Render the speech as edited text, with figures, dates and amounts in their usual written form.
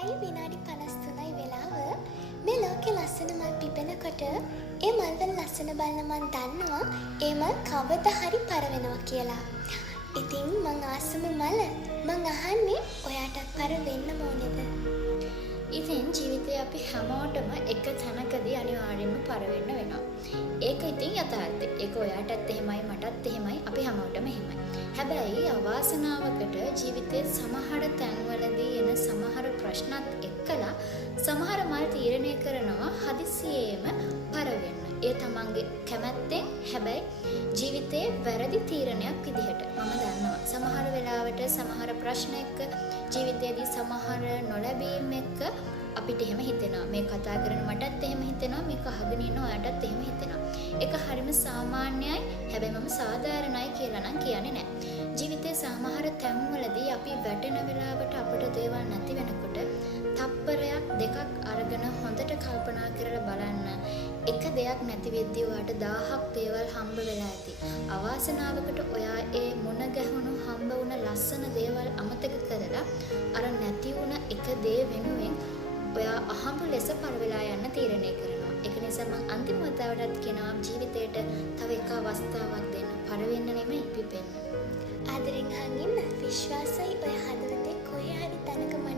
6යි විනාඩි 53යි වෙලාව. මේ ලෝකේ ලස්සන මල් පිපෙනකොට ඒ මල්වල ලස්සන බලන මන් දන්නවා ඒ මල් කවදා හරි පර වෙනවා කියලා. ඉතින් මං ආසම මල මං අහන්නේ ඔයාටත් පර වෙන්න ඕනේද? ඉතින් ජීවිතේ අපි හැමෝටම එක තැනකදී අනිවාර්යයෙන්ම පර වෙන්න වෙනවා. ඒක ඉතින් යථාර්ථය. ඒක ඔයාටත් එහෙමයි මටත් එහෙමයි අපි හැමෝටම එහෙමයි. හැබැයි අවාසනාවකට ජීවිතේ සමහර තැන්වලදී එන සමහර ප්‍රශ්නත් එක්කලා සමහර මල් තීරණය කරනවා හදිසියෙම පර වෙන්න. ඒ තමන්ගේ කැමැත්තෙන් හැබැයි ජීවිතේ වැරදි තීරණයක් විදිහට මම දන්නවා. සමහර වෙලාවට සමහර ප්‍රශ්න එක්ක ජීවිතයේදී සමහර නොලැබීම් එක්ක අපිට එහෙම හිතෙනවා. මේ කතා කරන මටත් එහෙම හිතෙනවා. මේක අහගෙන ඉන්න ඔයාටත් එහෙම හිතෙනවා. ඒක හරිම සාමාන්‍යයි. හැබැයි මම සාධාරණයි කියලා නම් කියන්නේ නැහැ. ජීවිතේ සමහර තැන්වලදී අපි වැටෙන වෙලාවට අපට දේවල් නැති වෙනකොට තප්පරයක් දෙකක් අරගෙන හොඳට කල්පනා කරලා බලන්න. එක දෙයක් නැති වෙද්දී ඔයාට 1000ක් දේවල් හම්බ වෙලා ඇති. අවාසනාවකට ඔයා ඒ මුණ ගැහුණු හම්බ වුණ ලස්සන දේවල් අමතක කරලා අර නැති වුණ එක දේ වෙනුවෙන් ඔයා අහඹු ලෙස පර වෙලා යන්න තීරණය කරනවා. ඒක නිසා මම අන්තිම වතාවටත් කියනවා ජීවිතේට තව එක අවස්ථාවක් දෙන්න. පර වෙන්න නෙමෙයි පිපෙන්න. ආදරෙන් හංගින්න විශ්වාසයි ඔය හදවතේ කොහේ හරි තැනක මම